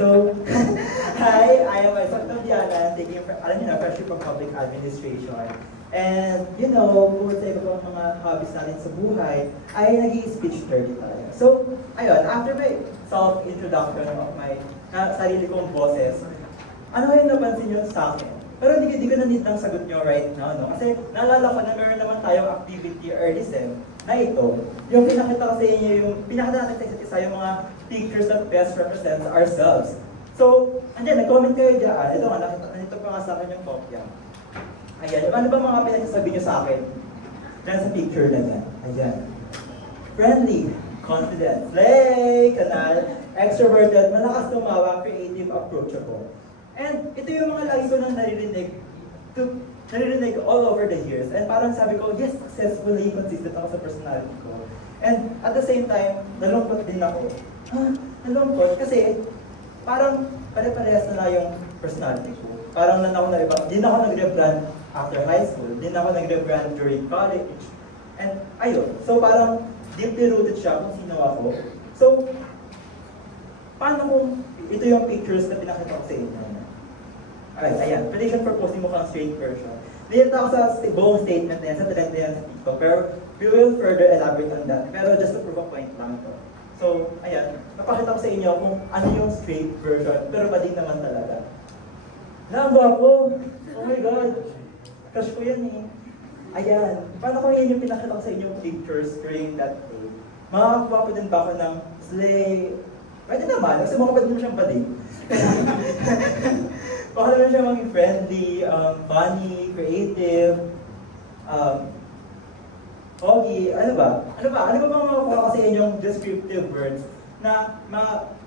So, hi, I am Isaac Diana, taking Fellowship of Public Administration. And, bukod sa iba pang mga hobbies natin sa buhay, ay nag-i-speech therapy tayo. So, ayun, after my self-introduction of my sarili kong boses, ano yung napansin nyo sa akin? Pero hindi ko na need ng sagot nyo right now, no? Kasi naalala ko na meron naman tayong activity early sem na ito. Yung pinakita ko sa inyo, yung pinakita natin sa isa't isa yung mga pictures that best represents ourselves. So, andyan, nag-comment kayo dyan. Ito nga, nandito pa nga sa akin yung kopya. Ayan, ano ba mga pinagsasabi nyo sa akin? Diyan sa picture na yan. Ayan. Friendly, confident, slay, kanal, extroverted, malakas tumawa, creative, approachable. And ito yung mga lagi ko nang naririnig all over the years. And parang sabi ko, yes, successfully consistent ako sa personality ko. And at the same time, nalungkot din ako. Nalungkot kasi parang pare-parehas na yung personality ko. Parang din ako nag-rebrand after high school, din ako nag-rebrand during college. And ayun, so parang deeply rooted siya kung sino ako. So, paano kung ito yung pictures na pinakita ko sa inyo? Alright, ayan. Prediction for posting mo kang straight version. Dito ako sa buong statement na yan, sa trend na yan sa TikTok. Pero we will further elaborate on that. Pero just to prove a point lang ito. So, ayan. Napakita ko sa inyo kung ano yung straight version. Pero bading naman talaga. Namba ko! Oh my God! Crush ko yan eh. Ayan. Paano kung yan yung pinakita ko sa inyo pictures during that day? Makakakuha ko din ba ako ng slay? Pwede naman. Kasi mukha pa din mo siyang bading. Baka naman siya maging friendly, funny, creative, pogi, ano ba? Ano ba mga makukuha ko sa inyong descriptive words na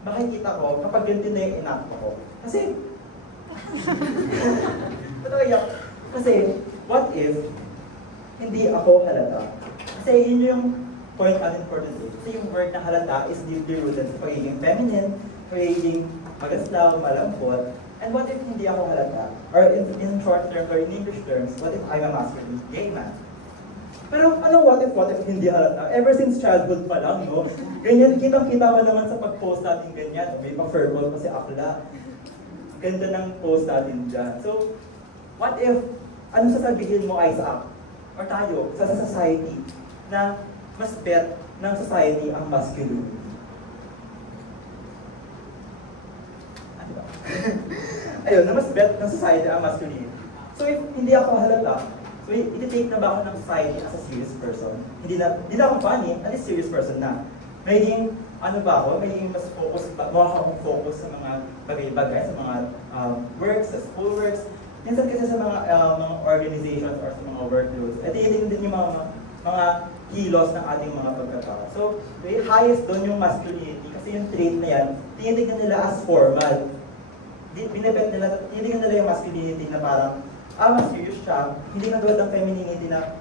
makikita ko kapag ganito na yung enact ko? Kasi, kasi, what if hindi ako halata? Kasi yun yung point natin for today. Kasi yung word na halata is deeply rooted sa pagiging feminine, pagiging magaslaw, malambot. And what if hindi ako halata? Or in short terms, or in English terms, what if I'm a masculine gay man? Pero ano what if hindi halata? Ever since childhood pa lang, no? Ganyan, kitang-kita mo naman sa pag-post natin ganyan. May pa-furble kasi akla. Ganda ng post natin dyan. So, what if, ano sasabihin mo, Isaac? Or tayo, sa society, na mas bet ng society ang masculinity? Ano ba? Ayun, na mas bet ng society ang masculinity. So if hindi ako halata, so iti-take na ba ako ng society as a serious person? Hindi na ako funny, at least serious person na. Magiging, ano ba ako? Magiging mas focus, mukha akong focus sa mga bagay-bagay, sa mga works, sa school works. Minsan kasi sa mga organizations or sa mga workloads. At yun din yung mga kilos ng ating mga pagkatao. So, highest doon yung masculinity kasi yung trait na yan, tinitignan nila as formal. Tinitignan nila yung masculinity na parang, mas serious siya, hindi na tulad ng femininity na,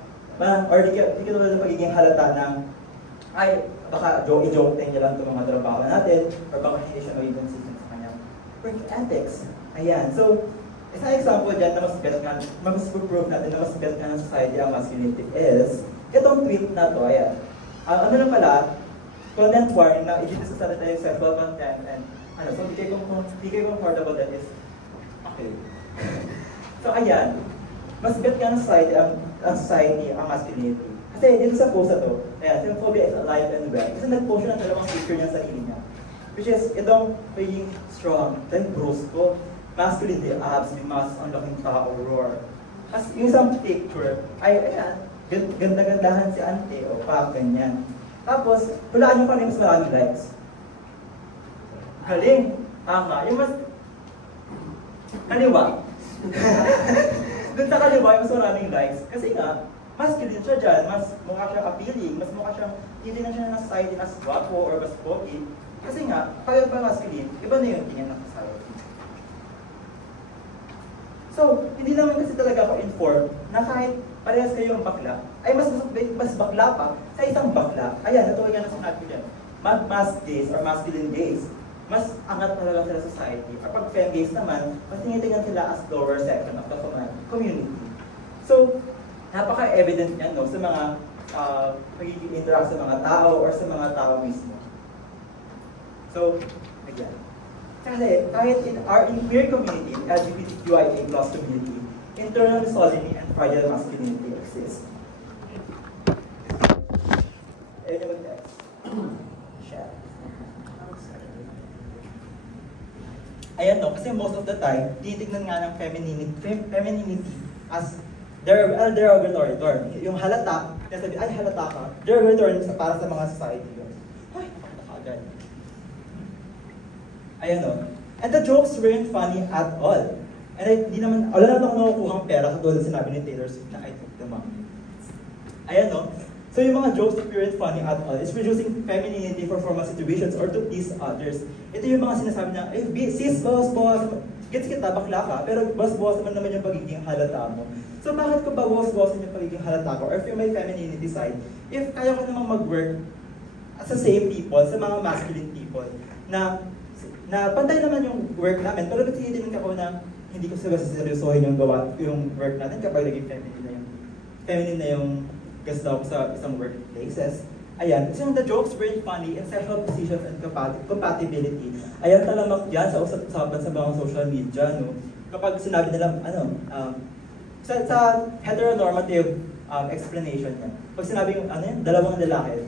or di ka tulad ng pagiging halata ng, ay, baka i-joke niya lang itong mga trabaho natin, or baka hindi siya maging consistent sa kanyang work ethics. Ayan, so, isang example dyan na mas prove natin na mas bet nga ng society ang masculinity is, itong tweet na to, ayan. Ano lang pala, content warning na i-dito sa salita yung sexual content and so di kayo comfortable that is okay. So ayan, mas bet nga ng society ang masculinity. Kasi dito sa post na to, ayan, xenophobia is alive and well. Kasi nag-post siya ng dalawang picture niya sa sarili niya. Which is, itong pagiging strong, then brusco, masculinity abs, may mas ang laking tao, roar. As yung isang picture, ay ayan, ganda-gandahan si ante o pa, ganyan. Tapos, hulaan nyo kung ano yung mas maraming likes. Galing! Tama. Yung mas kaliwa. Doon sa kaliwa, yung mas maraming likes. Kasi nga, masculine siya dyan, mas mukha siyang appealing, mas mukha siyang, hindi na siya ng society as guwapo or mas pogi. Kasi nga, pag masculine, iba na yung tingin ng society. So, hindi naman kasi talaga ako informed na kahit parehas kayong bakla, ay mas bakla pa sa isang bakla. Ayan, natuloy nga na sinabi ko dyan. Mas gays or masculine gays, mas angat talaga sila sa society. Kapag femme gays naman, mas tinitingnan sila as lower section of the community. So, napaka-evident yan no, sa mga pagiging interact sa mga tao or sa mga tao mismo. So, again. Kasi kahit in queer community, LGBTQIA+ community, internal misogyny and fragile masculinity exists. Ayun yung text. Share. Ayan no, kasi most of the time, titignan nga ng femininity as derogatory term. Yung halata, kasi ay halata ka, derogatory para sa mga society yun. Ay, nakakagad. Ayan no. And the jokes weren't funny at all. And di naman, wala naman ako nakukuhang pera katulad sinabi ni Taylor Swift na I took the money. Ayan no. So yung mga jokes that weren't funny at all is reducing femininity for formal situations or to please others. Ito yung mga sinasabi niya, sis, boss, gets kita, bakla ka, pero boss naman yung pagiging halata mo. So bakit ko ba boss yung pagiging halata ko? Or if yung may femininity side, if kaya ko namang mag-work sa same people, sa mga masculine people, na pantay naman yung work namin, pero tinitingnan ako na hindi ko seryosohin yung work natin kapag naging feminine na yung gusto ko sa isang workplaces. Ayan, kasi the jokes were funny in sexual positions and compatibility. Ayan talamak yan sa usap-usapan sa mga social media, no? Kapag sinabi nila, sa heteronormative explanation niya, pag sinabi yung, dalawang lalaki,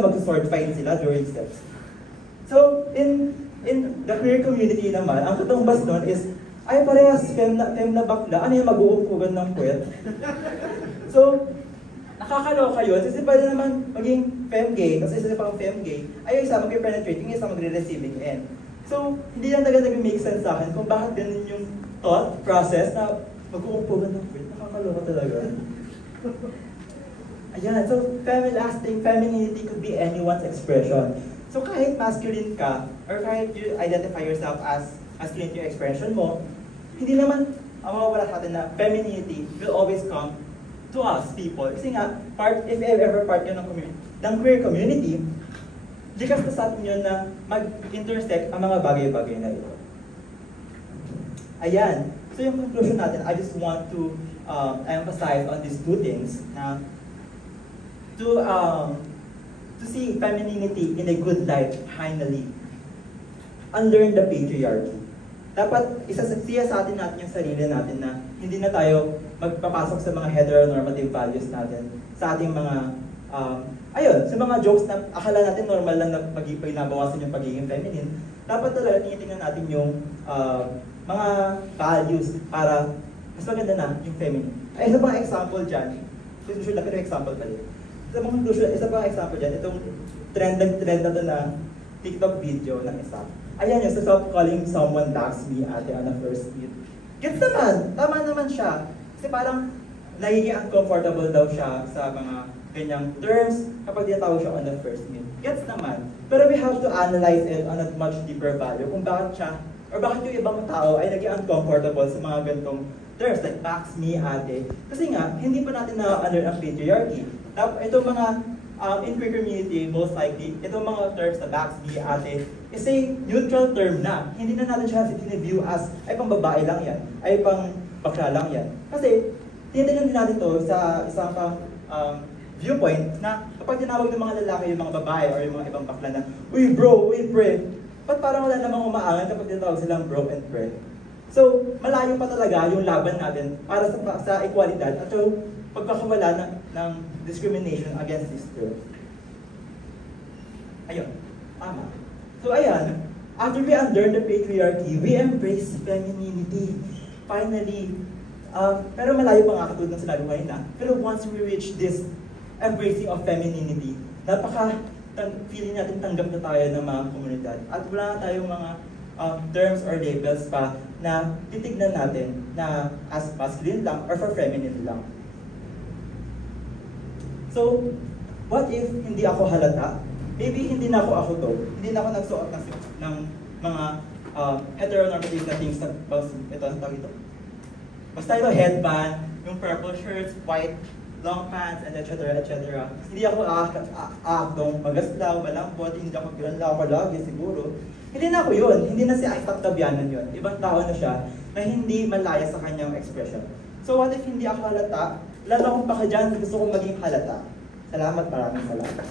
mag-sword fight sila during sex. So, in the queer community naman, ang katumbas nun is, ay parehas, fem na bakla, mag-uupugan ng puwet? So, nakakaloka yun, kasi pwede naman maging fem-gay, tapos isa pang fem-gay, ay isa mag-penetrating, isa magre-receiving end. So, hindi lang talaga nag-make sense sa akin kung bakit ganun yung thought process na mag-uumpugan ng puwet. Nakakaloka talaga. Ayan, so lasting femininity could be anyone's expression. So kahit masculine ka, or kahit you identify yourself as masculine yung expression mo, hindi naman mawawala sa atin na femininity will always come to us people. Kasi nga, if ever part ka ng queer community, likas na sa atin yun na mag-intersect ang mga bagay-bagay na ito. Ayan. So yung conclusion natin, I just want to emphasize on these two things na to see femininity in a good light, finally. Unlearn the patriarchy. Dapat isasasiya sa atin yung sarili natin na hindi na tayo magpapasok sa mga heteronormative values natin, sa ating mga, sa mga jokes na akala natin normal lang na nabawasan yung pagiging feminine. Dapat talaga tinitingnan natin yung mga values para mas maganda na yung feminine. Ay, isa pang example dyan, conclusion lang, pero example pala. Isa pang example dyan, itong trend na to na TikTok video ng isa. Ayan yung stop calling someone tax me ate on a first meet. Gets naman, tama naman siya. Kasi parang nagiging uncomfortable daw siya sa mga ganyang terms kapag tinatawag siya on the first meet. Gets naman. Pero we have to analyze it on a much deeper value kung bakit siya, or bakit yung ibang tao ay naging uncomfortable sa mga ganitong terms like tax me ate. Kasi nga, hindi pa natin na-under ang patriarchy. Itong mga in queer community, most likely, itong mga terms na tax me ate is a neutral term na. Hindi na natin siya view as, ay pang babae lang yan, ay pang bakla lang yan. Kasi, tinitingnan din natin to sa isang pang viewpoint na kapag tinawag ng mga lalaki yung mga babae or yung mga ibang bakla na, uy bro, uy pre, ba't parang wala namang umaangan kapag tinatawag silang bro and pre? So, malayo pa talaga yung laban natin para sa equalidad at yung pagkakawala ng discrimination against this term. Ayun, tama. So ayan, after we unlearn the patriarchy, we embrace femininity. Finally, pero malayo pa nga katulad ng sinabi ko na, pero once we reach this embracing of femininity, feeling natin tanggap na tayo ng mga komunidad. At wala na tayong mga terms or labels pa na titignan natin na as masculine lang or for feminine lang. So, what if hindi ako halata? Maybe hindi na ako to. Hindi na ako nagsuot ng mga heteronormative na things na ito, ang tawag ito. Basta ito, headband, yung purple shirts, white long pants, and etc. etc. Hindi ako aaktong magaslaw, malambot, hindi ako ginalaw ko lagi siguro. Hindi na ako yun. Hindi na si Isaac Tabianan yun. Ibang tao na siya na hindi malaya sa kanyang expression. So what if hindi ako halata? Lalo akong pa dyan, gusto kong maging halata. Salamat, maraming salamat.